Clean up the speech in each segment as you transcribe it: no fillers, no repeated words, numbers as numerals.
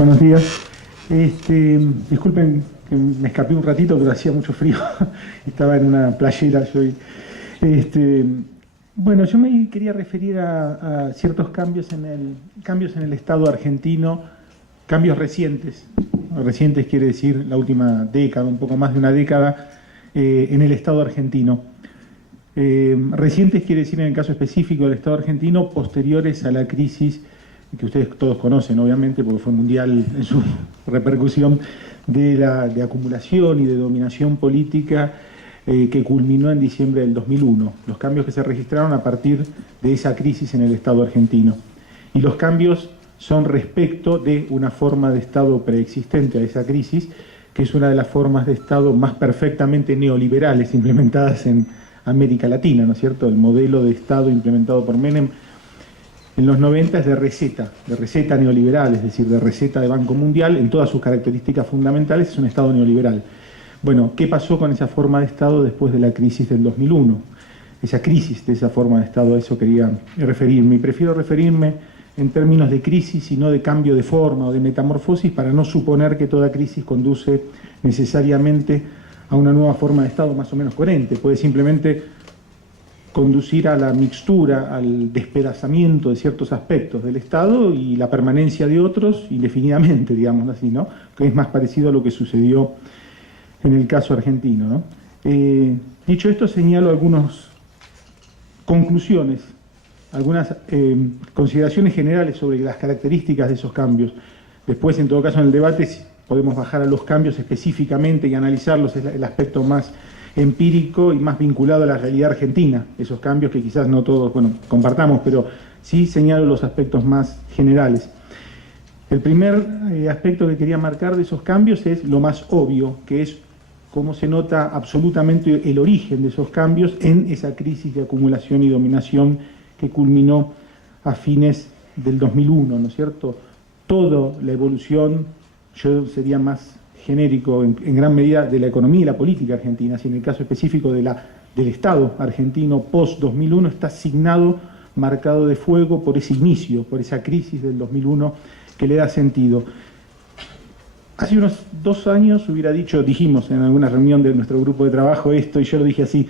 Buenos días. Disculpen que me escapé un ratito, pero hacía mucho frío. Estaba en una playera yo. Bueno, yo me quería referir a ciertos cambios en el Estado argentino, cambios recientes. Recientes quiere decir la última década, un poco más de una década, en el Estado argentino. Recientes quiere decir, en el caso específico del Estado argentino, posteriores a la crisis que ustedes todos conocen, obviamente, porque fue mundial en su repercusión, de acumulación y de dominación política que culminó en diciembre del 2001. Los cambios que se registraron a partir de esa crisis en el Estado argentino. Y los cambios son respecto de una forma de Estado preexistente a esa crisis, que es una de las formas de Estado más perfectamente neoliberales implementadas en América Latina, ¿no es cierto? El modelo de Estado implementado por Menem en los 90 es de receta neoliberal, es decir, de receta de Banco Mundial, en todas sus características fundamentales es un Estado neoliberal. Bueno, ¿qué pasó con esa forma de Estado después de la crisis del 2001? Esa crisis de esa forma de Estado, a eso quería referirme. Y prefiero referirme en términos de crisis y no de cambio de forma o de metamorfosis, para no suponer que toda crisis conduce necesariamente a una nueva forma de Estado más o menos coherente. Puede simplemente conducir a la mixtura, al despedazamiento de ciertos aspectos del Estado y la permanencia de otros indefinidamente, digamos así, ¿no? Que es más parecido a lo que sucedió en el caso argentino, ¿no? Dicho esto, señalo algunas conclusiones, algunas consideraciones generales sobre las características de esos cambios. Después, en todo caso, en el debate podemos bajar a los cambios específicamente y analizarlos, es el aspecto más empírico y más vinculado a la realidad argentina, esos cambios que quizás no todos, compartamos, pero sí señalo los aspectos más generales. El primer aspecto que quería marcar de esos cambios es lo más obvio, que es cómo se nota absolutamente el origen de esos cambios en esa crisis de acumulación y dominación que culminó a fines del 2001, ¿no es cierto? Toda la evolución, yo sería más genérico en gran medida de la economía y la política argentina, si en el caso específico del Estado argentino post-2001 está asignado, marcado de fuego por ese inicio, por esa crisis del 2001 que le da sentido. Hace unos 2 años dijimos en alguna reunión de nuestro grupo de trabajo esto, y yo lo dije así,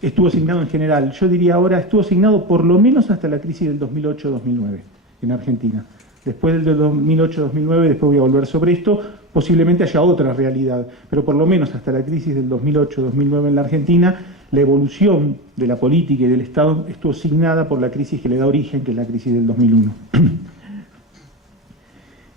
estuvo asignado en general, yo diría ahora estuvo asignado por lo menos hasta la crisis del 2008-2009 en Argentina. Después del 2008-2009, después voy a volver sobre esto, posiblemente haya otra realidad, pero por lo menos hasta la crisis del 2008-2009 en la Argentina, la evolución de la política y del Estado estuvo asignada por la crisis que le da origen, que es la crisis del 2001.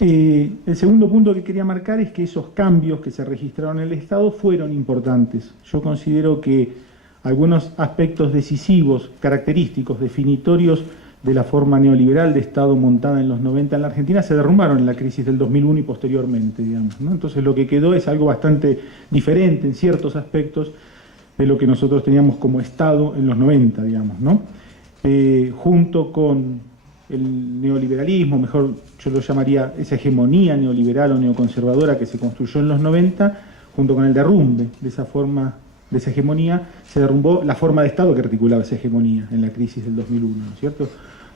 El segundo punto que quería marcar es que esos cambios que se registraron en el Estado fueron importantes. Yo considero que algunos aspectos decisivos, característicos, definitorios de la forma neoliberal de Estado montada en los 90 en la Argentina se derrumbaron en la crisis del 2001 y posteriormente, digamos, ¿no? Entonces lo que quedó es algo bastante diferente en ciertos aspectos de lo que nosotros teníamos como Estado en los 90, digamos, ¿no? Junto con el neoliberalismo, mejor yo lo llamaría esa hegemonía neoliberal o neoconservadora que se construyó en los 90, junto con el derrumbe de esa forma, de esa hegemonía, se derrumbó la forma de Estado que articulaba esa hegemonía en la crisis del 2001, ¿no es cierto?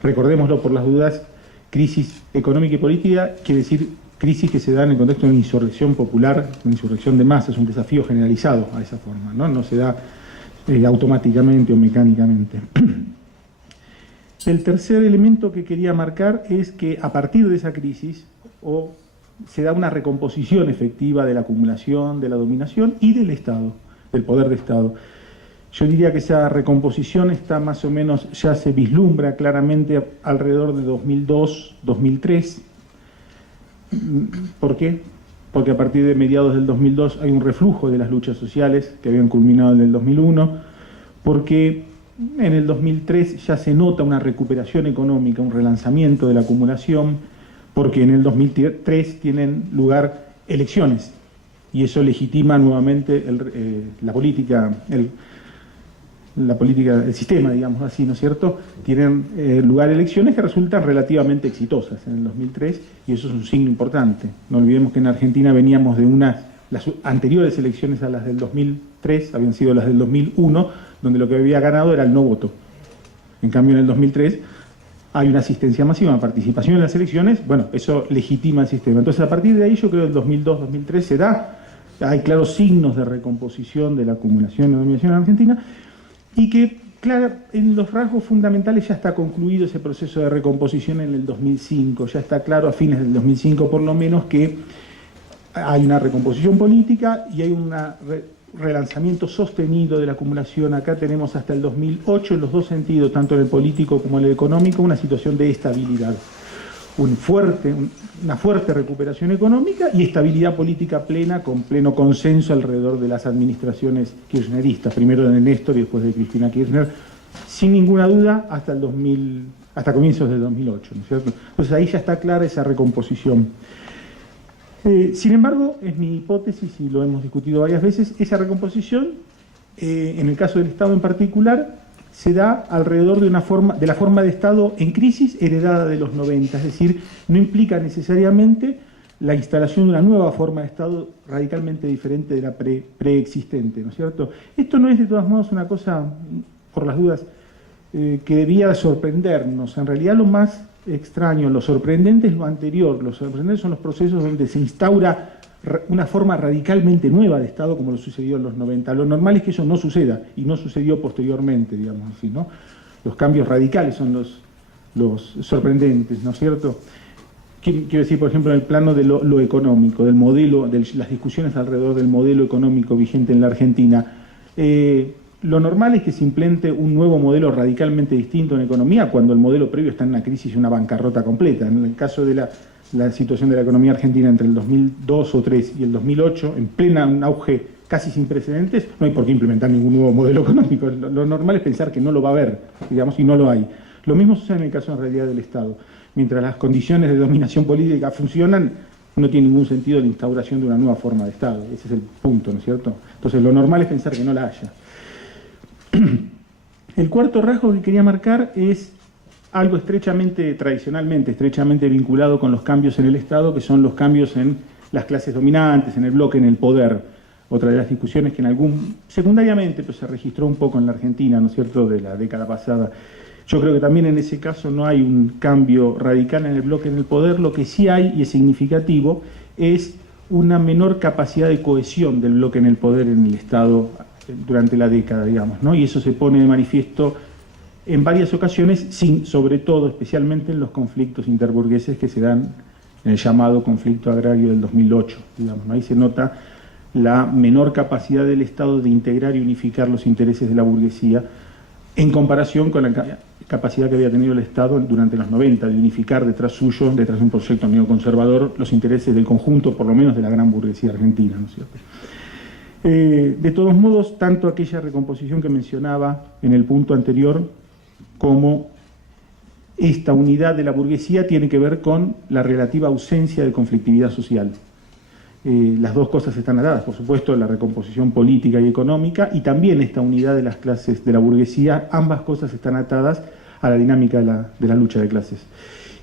Recordémoslo por las dudas, crisis económica y política quiere decir crisis que se da en el contexto de una insurrección popular, una insurrección de masas, un desafío generalizado a esa forma, ¿no? No se da automáticamente o mecánicamente. El tercer elemento que quería marcar es que a partir de esa crisis se da una recomposición efectiva de la acumulación, de la dominación y del Estado, del poder de Estado. Yo diría que esa recomposición está más o menos, ya se vislumbra claramente alrededor de 2002, 2003. ¿Por qué? Porque a partir de mediados del 2002 hay un reflujo de las luchas sociales que habían culminado en el 2001, porque en el 2003 ya se nota una recuperación económica, un relanzamiento de la acumulación, porque en el 2003 tienen lugar elecciones, y eso legitima nuevamente la política, el sistema, digamos así, ¿no es cierto? Tienen lugar elecciones que resultan relativamente exitosas en el 2003, y eso es un signo importante. No olvidemos que en Argentina veníamos de las anteriores elecciones a las del 2003, habían sido las del 2001, donde lo que había ganado era el no voto. En cambio, en el 2003 hay una asistencia masiva, una participación en las elecciones, bueno, eso legitima el sistema. Entonces, a partir de ahí, yo creo que el 2002-2003 se da, hay claros signos de recomposición de la acumulación y dominación en Argentina, y que, claro, en los rasgos fundamentales ya está concluido ese proceso de recomposición en el 2005, ya está claro a fines del 2005 por lo menos que hay una recomposición política y hay un relanzamiento sostenido de la acumulación. Acá tenemos hasta el 2008, en los dos sentidos, tanto en el político como en el económico, una situación de estabilidad. Una fuerte recuperación económica y estabilidad política plena, con pleno consenso alrededor de las administraciones kirchneristas, primero de Néstor y después de Cristina Kirchner, sin ninguna duda hasta comienzos del 2008, ¿no es cierto? Entonces ahí ya está clara esa recomposición. Sin embargo, es mi hipótesis, y lo hemos discutido varias veces, esa recomposición, en el caso del Estado en particular, se da alrededor de la forma de Estado en crisis heredada de los 90, es decir, no implica necesariamente la instalación de una nueva forma de Estado radicalmente diferente de la preexistente, ¿no es cierto? Esto no es de todas modos una cosa, por las dudas, que debía sorprendernos. En realidad lo más extraño, lo sorprendente es lo anterior. Lo sorprendente son los procesos donde se instaura una forma radicalmente nueva de Estado, como lo sucedió en los 90. Lo normal es que eso no suceda, y no sucedió posteriormente, digamos así, ¿no? Los cambios radicales son los sorprendentes, ¿no es cierto? Quiero decir, por ejemplo, en el plano de lo económico, del modelo, de las discusiones alrededor del modelo económico vigente en la Argentina. Lo normal es que se implemente un nuevo modelo radicalmente distinto en economía cuando el modelo previo está en una crisis y una bancarrota completa. En el caso de la situación de la economía argentina entre el 2002 o 2003 y el 2008, en plena un auge casi sin precedentes, no hay por qué implementar ningún nuevo modelo económico. Lo normal es pensar que no lo va a haber, digamos, y no lo hay. Lo mismo sucede en el caso en realidad del Estado. Mientras las condiciones de dominación política funcionan, no tiene ningún sentido la instauración de una nueva forma de Estado. Ese es el punto, ¿no es cierto? Entonces, lo normal es pensar que no la haya. El cuarto rasgo que quería marcar es algo tradicionalmente estrechamente vinculado con los cambios en el Estado, que son los cambios en las clases dominantes, en el bloque, en el poder. Otra de las discusiones que secundariamente pues, se registró un poco en la Argentina, ¿no es cierto?, de la década pasada. Yo creo que también en ese caso no hay un cambio radical en el bloque, en el poder. Lo que sí hay, y es significativo, es una menor capacidad de cohesión del bloque en el poder en el Estado durante la década, digamos, ¿no? Y eso se pone de manifiesto en varias ocasiones, sobre todo, especialmente en los conflictos interburgueses que se dan en el llamado conflicto agrario del 2008, digamos, ¿no? Ahí se nota la menor capacidad del Estado de integrar y unificar los intereses de la burguesía en comparación con la capacidad que había tenido el Estado durante los 90 de unificar detrás suyo, detrás de un proyecto neoconservador, los intereses del conjunto, por lo menos de la gran burguesía argentina, ¿no es cierto? De todos modos, tanto aquella recomposición que mencionaba en el punto anterior como esta unidad de la burguesía tiene que ver con la relativa ausencia de conflictividad social. Las dos cosas están atadas, por supuesto, la recomposición política y económica, y también esta unidad de las clases de la burguesía. Ambas cosas están atadas a la dinámica de la lucha de clases.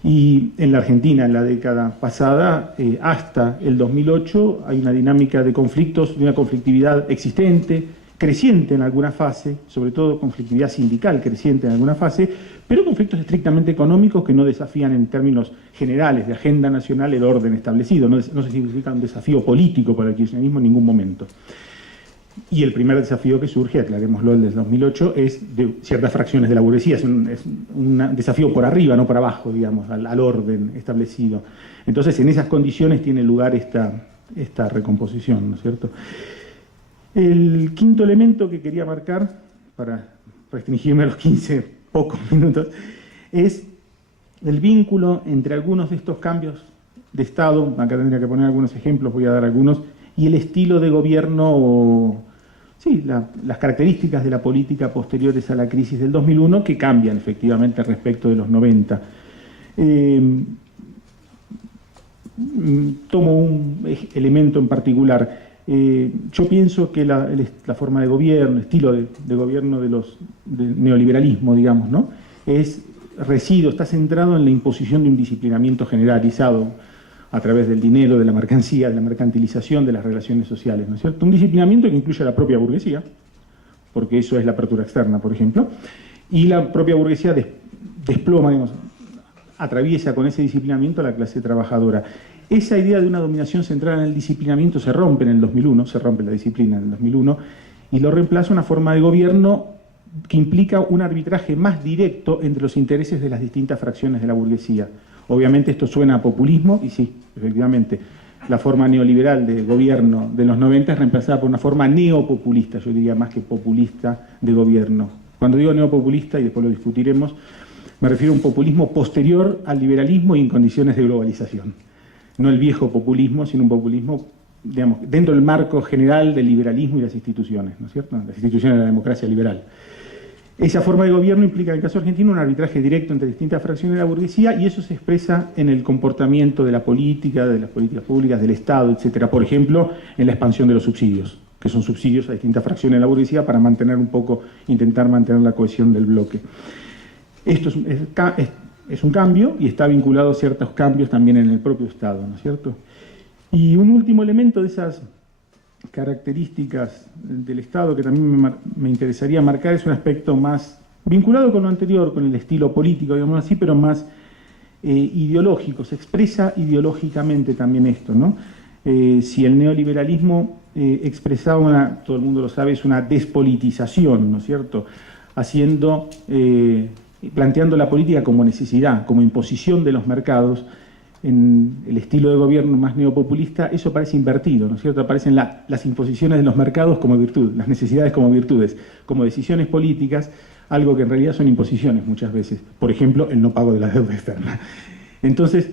Y en la Argentina, en la década pasada, hasta el 2008, hay una dinámica de conflictos, de una conflictividad existente, creciente en alguna fase, sobre todo conflictividad sindical creciente en alguna fase, pero conflictos estrictamente económicos que no desafían en términos generales de agenda nacional el orden establecido, no se significa un desafío político para el kirchnerismo en ningún momento. Y el primer desafío que surge, aclarémoslo, el del 2008, es de ciertas fracciones de la burguesía, es un desafío por arriba, no por abajo, digamos, al orden establecido. Entonces, en esas condiciones tiene lugar esta recomposición, ¿no es cierto? El quinto elemento que quería marcar, para restringirme a los 15 pocos minutos, es el vínculo entre algunos de estos cambios de Estado, acá tendría que poner algunos ejemplos, voy a dar algunos, y el estilo de gobierno, las características de la política posteriores a la crisis del 2001 que cambian efectivamente respecto de los 90. Tomo un elemento en particular. Yo pienso que la forma de gobierno, el estilo de gobierno del neoliberalismo, digamos, ¿no?, está centrado en la imposición de un disciplinamiento generalizado a través del dinero, de la mercancía, de la mercantilización de las relaciones sociales, ¿no es cierto? Un disciplinamiento que incluye a la propia burguesía, porque eso es la apertura externa, por ejemplo, y la propia burguesía desploma, digamos, atraviesa con ese disciplinamiento a la clase trabajadora. Esa idea de una dominación centrada en el disciplinamiento se rompe en el 2001, se rompe la disciplina en el 2001, y lo reemplaza una forma de gobierno que implica un arbitraje más directo entre los intereses de las distintas fracciones de la burguesía. Obviamente esto suena a populismo, y sí, efectivamente, la forma neoliberal de gobierno de los 90 es reemplazada por una forma neopopulista, yo diría más que populista de gobierno. Cuando digo neopopulista, y después lo discutiremos, me refiero a un populismo posterior al liberalismo y en condiciones de globalización. No el viejo populismo, sino un populismo, digamos, dentro del marco general del liberalismo y las instituciones, ¿no es cierto? Las instituciones de la democracia liberal. Esa forma de gobierno implica, en el caso argentino, un arbitraje directo entre distintas fracciones de la burguesía, y eso se expresa en el comportamiento de la política, de las políticas públicas, del Estado, etcétera. Por ejemplo, en la expansión de los subsidios, que son subsidios a distintas fracciones de la burguesía para mantener un poco, intentar mantener la cohesión del bloque. Esto es un cambio y está vinculado a ciertos cambios también en el propio Estado, ¿no es cierto? Y un último elemento de esas características del Estado que también me interesaría marcar es un aspecto más vinculado con lo anterior, con el estilo político, digamos así, pero más ideológico. Se expresa ideológicamente también esto, ¿no? Si el neoliberalismo expresaba todo el mundo lo sabe, es una despolitización, ¿no es cierto? Planteando la política como necesidad, como imposición de los mercados. En el estilo de gobierno más neopopulista, eso parece invertido, ¿no es cierto? Aparecen las imposiciones de los mercados como virtud, las necesidades como virtudes, como decisiones políticas, algo que en realidad son imposiciones muchas veces. Por ejemplo, el no pago de la deuda externa. Entonces,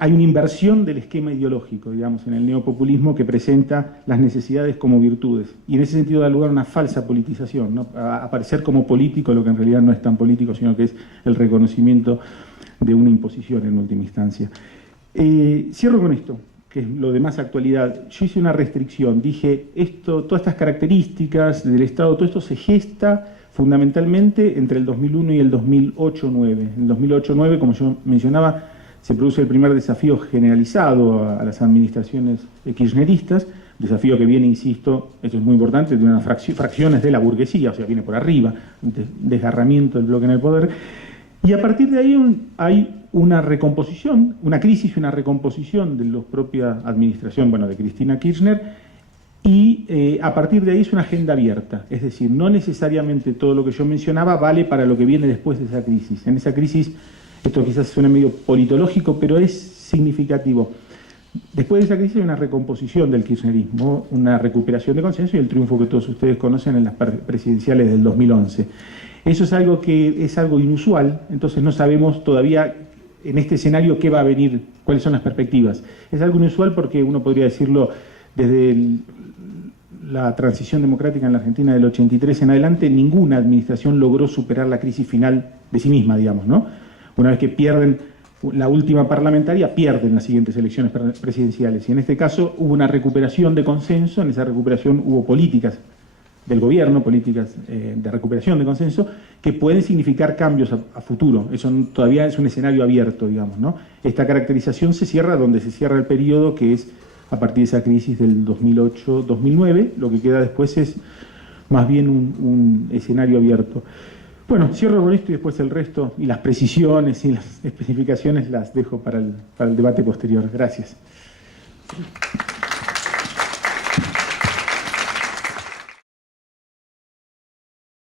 hay una inversión del esquema ideológico, digamos, en el neopopulismo que presenta las necesidades como virtudes. Y en ese sentido da lugar a una falsa politización, ¿no? A aparecer como político lo que en realidad no es tan político, sino que es el reconocimiento de una imposición en última instancia. Cierro con esto, que es lo de más actualidad. Yo hice una restricción, dije, todas estas características del Estado, todo esto se gesta fundamentalmente entre el 2001 y el 2008-9. En el 2008-9, como yo mencionaba, se produce el primer desafío generalizado a las administraciones kirchneristas, desafío que viene, insisto, eso es muy importante, de unas fracciones de la burguesía, o sea, viene por arriba, un desgarramiento del bloque en el poder, y a partir de ahí hay una recomposición, una crisis y una recomposición de la propia administración, bueno, de Cristina Kirchner, y a partir de ahí es una agenda abierta, es decir, no necesariamente todo lo que yo mencionaba vale para lo que viene después de esa crisis. En esa crisis, esto quizás suene medio politológico, pero es significativo. Después de esa crisis hay una recomposición del kirchnerismo, una recuperación de consenso y el triunfo que todos ustedes conocen en las presidenciales del 2011. Eso es algo que es algo inusual, entonces no sabemos todavía en este escenario qué va a venir, cuáles son las perspectivas. Es algo inusual porque uno podría decirlo desde la transición democrática en la Argentina del 83 en adelante, ninguna administración logró superar la crisis final de sí misma, digamos, ¿no? Una vez que pierden la última parlamentaria, pierden las siguientes elecciones presidenciales. Y en este caso hubo una recuperación de consenso, en esa recuperación hubo políticas del gobierno, políticas de recuperación de consenso, que pueden significar cambios a futuro. Eso todavía es un escenario abierto, digamos, ¿no? Esta caracterización se cierra donde se cierra el periodo, que es a partir de esa crisis del 2008-2009, lo que queda después es más bien un escenario abierto. Bueno, cierro con esto y después el resto, y las precisiones y las especificaciones las dejo para el debate posterior. Gracias.